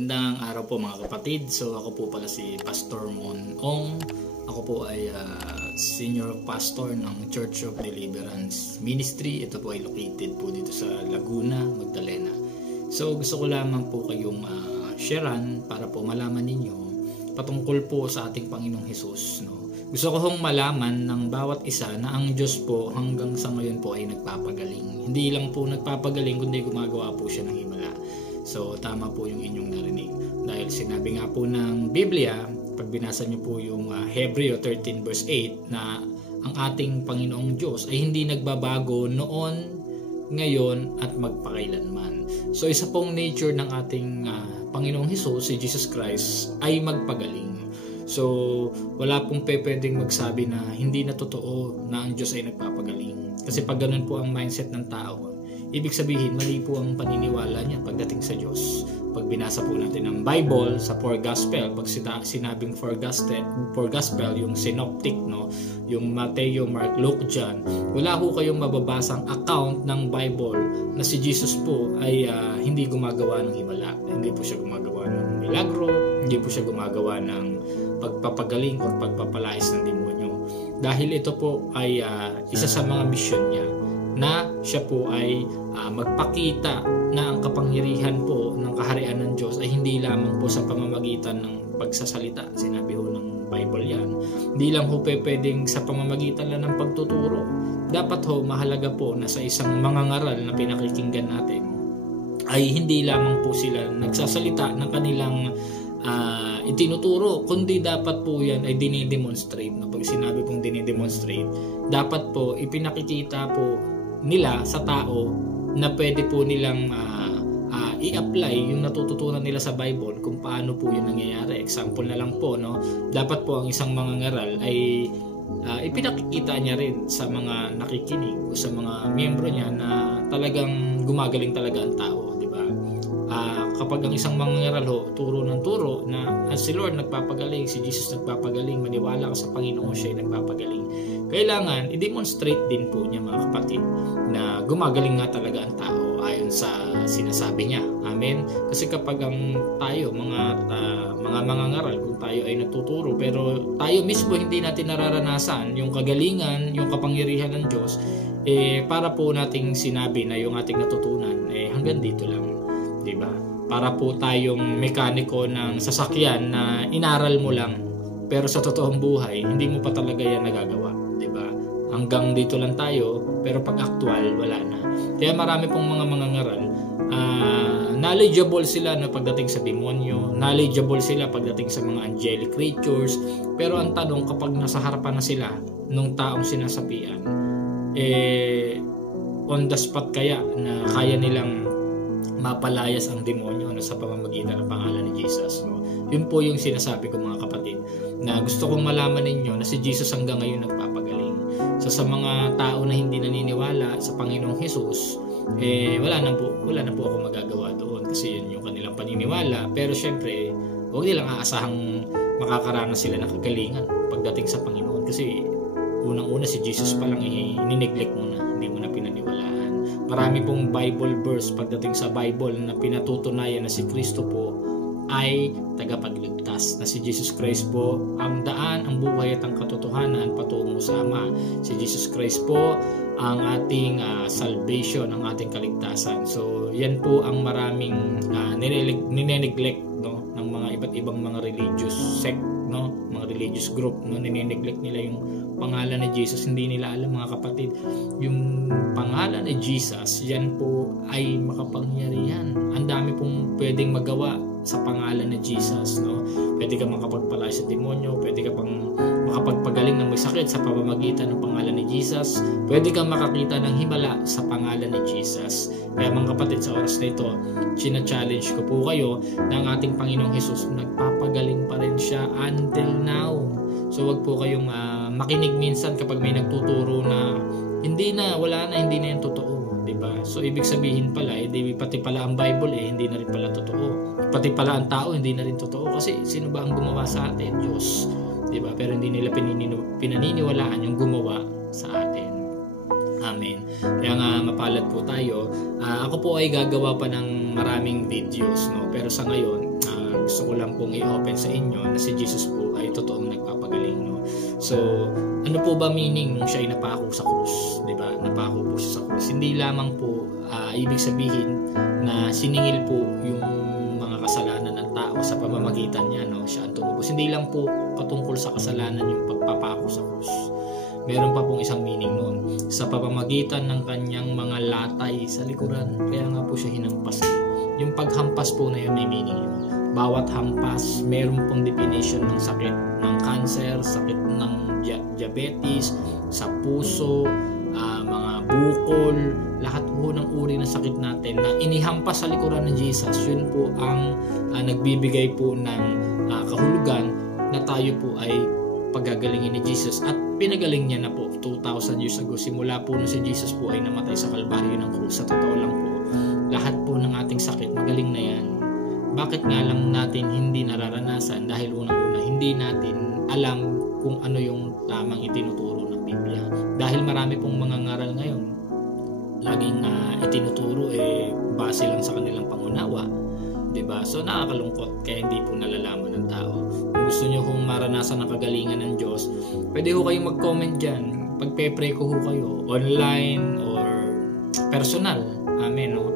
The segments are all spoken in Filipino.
Magandang araw po mga kapatid. So ako po pala si Pastor Mon Ong. Ako po ay senior pastor ng Church of Deliverance Ministry. Ito po ay located po dito sa Laguna, Magdalena. So gusto ko lamang po kayong sharean para po malaman ninyo patungkol po sa ating Panginoong Hesus. No? Gusto ko hong malaman ng bawat isa na ang Diyos po hanggang sa ngayon po ay nagpapagaling. Hindi lang po nagpapagaling kundi gumagawa po siya ng himala. So tama po yung inyong narinig. Dahil sinabi nga po ng Biblia, pag binasa niyo po yung Hebreo 13 verse 8 na ang ating Panginoong Diyos ay hindi nagbabago noon, ngayon at magpakailanman. So isa pong nature ng ating Panginoong Hesus, si Jesus Christ, ay magpagaling. So wala pong pwedeng magsabi na hindi na totoo na ang Diyos ay nagpapagaling. Kasi pag ganun po ang mindset ng tao, ibig sabihin, mali po ang paniniwala niya pagdating sa Diyos. Pag binasa po natin ang Bible sa four gospel, pag sinabing four gospel, yung synoptic, no? Yung Mateo, Mark, Luke, John, wala po kayong mababasang account ng Bible na si Jesus po ay hindi gumagawa ng himala. Hindi po siya gumagawa ng milagro, hindi po siya gumagawa ng pagpapagaling o pagpapalais ng demonyo. Dahil ito po ay isa sa mga mission niya, na siya po ay magpakita na ang kapangyarihan po ng kaharian ng Diyos ay hindi lamang po sa pamamagitan ng pagsasalita. Sinabi ho ng Bible yan. Hindi lang ho pwedeng sa pamamagitan lang ng pagtuturo. Dapat ho mahalaga po na sa isang mangangaral na pinakikinggan natin ay hindi lamang po sila nagsasalita ng kanilang itinuturo, kundi dapat po yan ay dinidemonstrate. No? Pag sinabi pong dinidemonstrate, dapat po ipinakikita po nila sa tao na pwede po nilang i-apply yung natututunan nila sa Bible kung paano po yun nangyayari. Example na lang po, no? Dapat po ang isang mangangaral ay ipinakikita niya rin sa mga nakikinig o sa mga miyembro niya na talagang gumagaling talaga ang tao, di ba? Kapag ang isang mangangaral ho, turo ng turo na si Lord nagpapagaling, si Jesus nagpapagaling, maniwala ka sa Panginoon, siya ay nagpapagaling. Kailangan i-demonstrate din po niya mga kapatid na gumagaling nga talaga ang tao ayon sa sinasabi niya. Amen? Kasi kapag ang tayo, mga mangangaral, kung tayo ay natuturo pero tayo mismo hindi natin nararanasan yung kagalingan, yung kapangyarihan ng Diyos, para po nating sinabi na yung ating natutunan hanggang dito lang. Diba? Para po tayong mekaniko ng sasakyan na inaral mo lang pero sa totoong buhay hindi mo pa talaga yan nagagawa, diba? Hanggang dito lang tayo pero pag actual wala na. Kaya marami pong mga mangangaral knowledgeable sila na pagdating sa demonyo, knowledgeable sila pagdating sa mga angelic creatures, pero ang tanong kapag nasa harapan na sila nung taong sinasapian, on the spot kaya na kaya nilang mapalayas ang demonyo sa pamamagitan ng pangalan ni Jesus, no? Yun po yung sinasabi ko mga kapatid, na gusto kong malaman ninyo na si Jesus hanggang ngayon nagpapagaling. So sa mga tao na hindi naniniwala sa Panginoong Hesus, wala na po ako magagawa doon kasi yun yung kanilang paniniwala. Pero syempre, huwag nilang aasahang makakaranas sila ng kagalingan pagdating sa Panginoon kasi unang-una si Jesus pa lang ini-neglect mo na, hindi mo na pinaniwalaan. Marami pong Bible verse pagdating sa Bible na pinatutunayan na si Kristo po ay tagapagligtas, na si Jesus Christ po ang daan, ang buhay at ang katotohanan patungo sa Ama. Si Jesus Christ po ang ating salvation, ang ating kaligtasan. So yan po ang maraming nineneglect, no, ng mga iba't ibang mga religious sect, no, mga religious group, no, nineneglect nila yung pangalan ni Jesus. Hindi nila alam mga kapatid, yung pangalan ni Jesus, yan po ay makapangyarihan. Ang dami pong pwedeng magawa sa pangalan ni Jesus, no? Pwede ka makapagpalay sa demonyo, pwede ka pang makapagpagaling ng may sakit sa pamamagitan ng pangalan ni Jesus, pwede kang makakita ng himala sa pangalan ni Jesus. Kaya mga kapatid, sa oras na ito, china-challenge ko po kayo na ang ating Panginoong Hesus nagpapagaling pa rin siya until now. So wag po kayong makinig minsan kapag may nagtuturo na hindi na yan totoo, diba? So ibig sabihin pala, pati pala ang Bible hindi na rin pala totoo. Pati pala ang tao hindi na rin totoo kasi sino ba ang gumawa sa atin? Diyos, diba? Pero hindi nila pinaniniwalaan yung gumawa sa atin. Amen. Kaya nga mapalad po tayo. Ako po ay gagawa pa ng maraming videos, no? Pero sa ngayon, gusto ko lang pong i-open sa inyo na si Jesus po ay totoong nagpapagaling, no? So, ano po ba meaning nung siya ay napako sa krus, di ba? Napako po siya sa krus. Hindi lamang po ibig sabihin na siningil po yung mga kasalanan ng tao sa pamamagitan niya, no? Siya ang tumubos. Hindi lang po patungkol sa kasalanan yung pagpapako sa krus. Meron pa pong isang meaning noon sa pamamagitan ng kanyang mga latay sa likuran, kaya nga po siya hinampas. Yung paghampas po na yun may meaning yun. Bawat hampas meron pong definition ng sakit ng cancer, sakit ng diabetes, sa puso, mga bukol, lahat po ng uri ng sakit natin na inihampas sa likuran ng Jesus. Yun po ang nagbibigay po ng kahulugan na tayo po ay pagagalingin ni Jesus, at pinagaling niya na po 2,000 years ago. Simula po na si Jesus po ay namatay sa kalbaryo ng krus. Sa totoo lang po, lahat po ng ating sakit magaling na yan. Bakit nga lang natin hindi nararanasan? Dahil unang-una hindi natin alam kung ano yung tamang itinuturo ng Biblia. Dahil marami pong mga ngaral ngayon laging itinuturo base lang sa kanilang pangunawa, diba? So nakakalungkot, kaya hindi po nalalaman ng tao. Kung gusto nyo kung maranasan ang kagalingan ng Diyos, pwede ho kayong mag-comment dyan. Pagpe-pray ko ho kayo online or personal. Amen, no?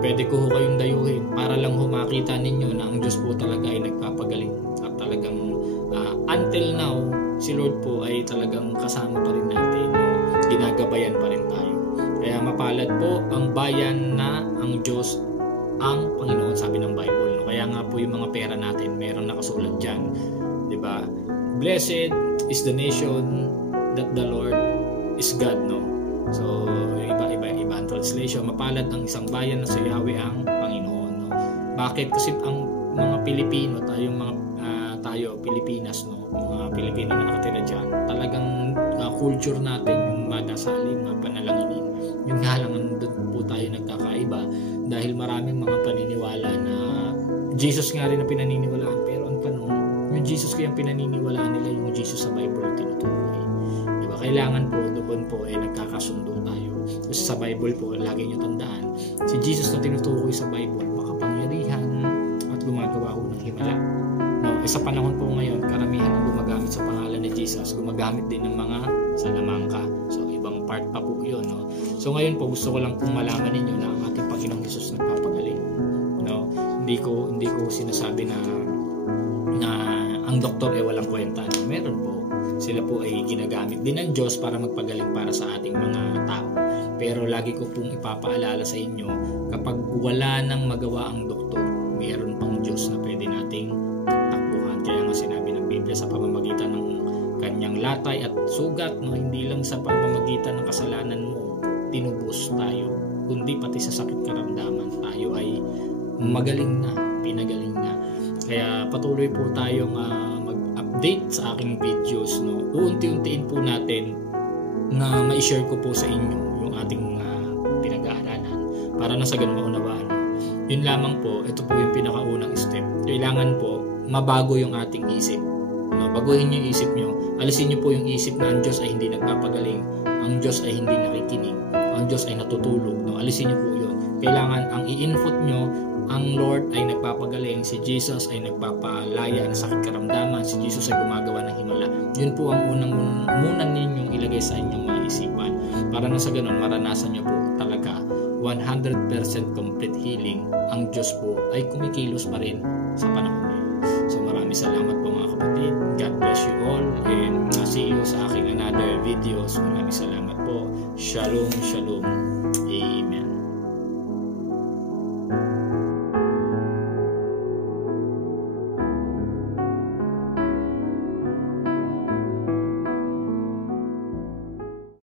Pwede ko ho kayong dayuhin para lang makita ninyo na ang Diyos po talaga ay nagpapagaling. At talagang until now, si Lord po ay talagang kasama pa rin natin, no? Ginagabayan pa rin tayo. Kaya mapalad po ang bayan na ang Diyos ang Panginoon, sabi ng Bible, no? Kaya nga po yung mga pera natin meron nakasulat dyan, diba? Blessed is the nation that the Lord is God, no? So iba ang translation. Mapalad ang isang bayan na si Yahweh ang Panginoon, no? Bakit? Kasi ang mga Pilipino, tayo Pilipinas, no? Mga Pilipino na nakatira dyan, talagang culture natin yung madasalin, mga panalanginin. Yun nga lang, doon po tayo nagkakaiba dahil maraming mga paniniwala na Jesus nga rin ang pinaniniwalaan, pero ang tanong, yung Jesus kaya pinaniniwalaan nila yung Jesus sa Bible tinutukoy, diba? Kailangan po doon po nagkakasundo tayo. Kasi sa Bible po, lagi nyo tandaan, si Jesus na tinutukoy sa Bible makapangyarihan at gumagawa ko ng himala. Now, sa panahon po ngayon, karamihan ang gumagamit sa pangalan ni Jesus, gumagamit din ng mga salamangka. So ibang part pa po yun, no? So ngayon po, gusto ko lang pong malaman ninyo na ang ating Panginoong Jesus nagpapagaling, no? Hindi ko sinasabi na ang doktor walang kwenta. Meron po. Sila po ay ginagamit din ng Diyos para magpagaling para sa ating mga tao. Pero lagi ko pong ipapaalala sa inyo, kapag wala nang magawa ang doktor, meron pang Diyos na pwede nating takbuhan. Kaya nga sinabi ng Biblia, sa pamamagitan ng kanyang latay at sugat, no? Hindi lang sa pamamagitan ng kasalanan mo tinubos tayo, kundi pati sa sakit karamdaman tayo ay magaling na, pinagaling na. Kaya patuloy po tayong mag-update sa aking videos, no? Uunti-untiin po natin na ma-share ko po sa inyo yung ating pinag-aaralan para na sa ganung maunawaan. Yun lamang po, ito po yung pinakaunang step. Kailangan po mabago yung ating isip. Baguhin niyo yung isip niyo. Alisin niyo po yung isip na ang Diyos ay hindi nagpapagaling, ang Diyos ay hindi nakikinig, ang Diyos ay natutulog, no? Alisin niyo po yun. Kailangan ang i-input niyo, ang Lord ay nagpapagaling, si Jesus ay nagpapalaya ng sakit karamdaman, si Jesus ay gumagawa ng himala. Yun po ang muna ninyong ilagay sa inyong mga isipan para na sa ganun maranasan niyo po talaga 100% complete healing. Ang Diyos po ay kumikilos pa rin sa panahon ngayon. So maraming salamat po mga kapatid. God bless you all, and see you sa aking another videos. Maraming salamat po. Shalom, shalom. Amen.